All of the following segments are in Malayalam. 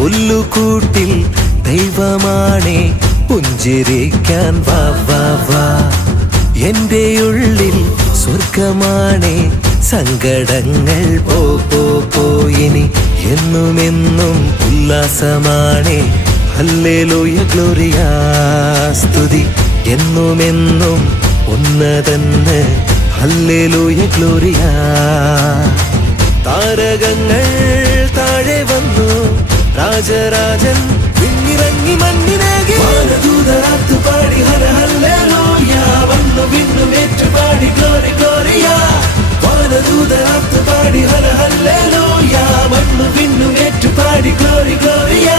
പുല്ലുകൂട്ടിൽ ദൈവമാണേ പുഞ്ചിരിക്കാൻ വാ വാ വാ. എന്റെ ഉള്ളിൽ സ്വർഗമാണേ സങ്കടങ്ങൾ പോ പോ പോയിനി എന്നുമെന്നും ഉല്ലാസമാണേ. ഹല്ലേലൂയ ഗ്ലോറിയ സ്തുതി എന്നുമെന്നും ഉന്നതന്. Hallelujah Gloria. താരകങ്ങൾ താഴെ വന്നു, രാജരാജൻ വിണ്ണിറങ്ങി മണ്ണിനേകി. വാനദൂതരാത്തു പാടി ഹര ഹല്ലേലൂയ, വന്നു വിണ്ണും ഏറ്റുപാടി ഗ്ലോറി ഗ്ലോറിയ. വാനദൂതരാത്തു പാടി ഹര ഹല്ലേലൂയ, വന്നു വിണ്ണും ഏറ്റുപാടി ഗ്ലോറി ഗ്ലോറിയ.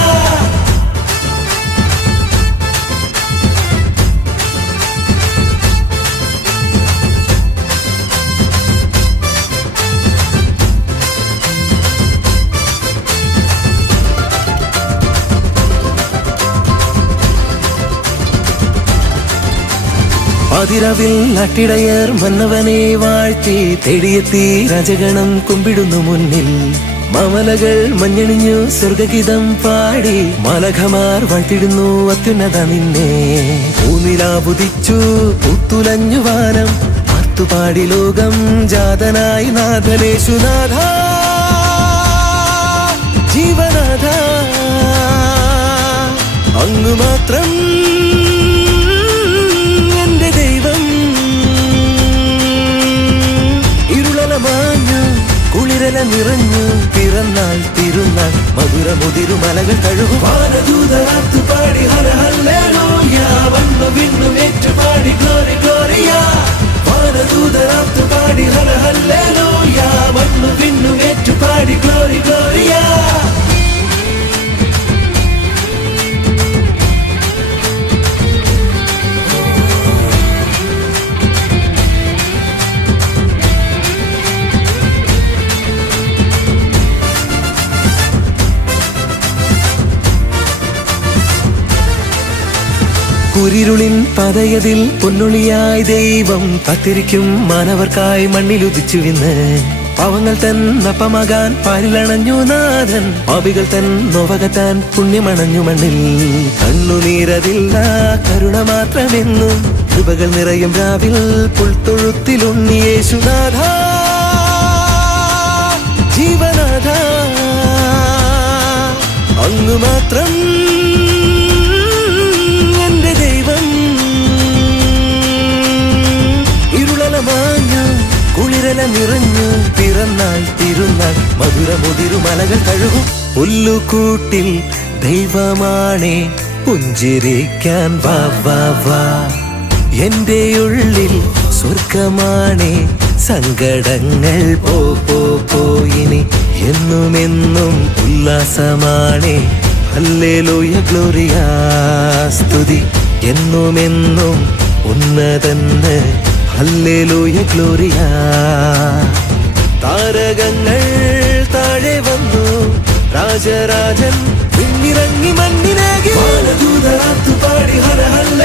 അതിരവിൽ അട്ടിടയർ മന്നവനെ വാഴ്ത്തി തേടിയെത്തി രാജഗണം കുമ്പിടുന്നു മുന്നിൽ. മാമലകൾ മഞ്ഞണിഞ്ഞു സ്വർഗഗീതം പാടി മാലഖമാർ വാഴ്ത്തിടുന്നു അത്യുന്നത നിന്നെ. പൂനിലാവുദിച്ചു പൂത്തുലഞ്ഞു വാനം, ആർത്തുപാടി ലോകം ജാതനായി നാഥനേശുനാഥ ജീവനാഥ. അങ്ങു മാത്രം കുളിരല നിറഞ്ഞു പിറന്നാൾ തിരുനാൾ മധുരമുതിരു മലകൾ കഴുകു. വാനദൂതരാത്തു പാടി ഹര ഹല്ലേലൂയ, വന്നു വിണ്ണും ഏറ്റുപാടി ഗ്ലോറി ഗ്ലോറിയ. വാനദൂതരാത്തു പാടി ഹര ഹല്ലേലൂയ, വന്നു വിണ്ണും ഏറ്റുപാടി ഗ്ലോറി ഗ്ലോറിയ. കുരിരുളിൻ പതയതിൽ പൊന്നൊളിയായി ദൈവം കാത്തിരിക്കും മാനവർക്കായി മണ്ണിലുദിച്ചു വിന്ന്. പാവങ്ങൾ തൻ നപ്പമാകാൻ പാലിലണഞ്ഞു നാഥൻ, പാപികൾ തൻ നോവകത്താൻ പുണ്യമണഞ്ഞു മണ്ണിൽ. കണ്ണുനീരതില്ല കരുണ മാത്രമെന്നും കൃപകൾ നിറയും രാവിൽ പുൽത്തൊഴുത്തിലുണ്ണി യേശുനാഥ ജീവനാഥ. അങ്ങു മാത്രം കുളിരല നിറഞ്ഞു പിറന്നാൾ തിരുനാൾ മധുരമുതിരു മലകൾ കഴുകും. പുല്ലുകൂട്ടിൽ ദൈവമാണേ പുഞ്ചിരിക്കാൻ വാ വാ വാ. എന്റെ ഉള്ളിൽ സ്വർഗമാണേ സങ്കടങ്ങൾ പോ പോ പോയിനി എന്നുമെന്നും ഉല്ലാസമാണേ. ഹല്ലേലൂയ ഗ്ലോറിയ സ്തുതി എന്നുമെന്നും ഉന്നതന്. Hallelujah Gloria. താരകങ്ങൾ താഴെ വന്നു, രാജരാജൻ വിണ്ണിറങ്ങി മണ്ണിനേകി. വാനദൂതരാത്തു പാടി ഹര ഹല്ലേലൂയ.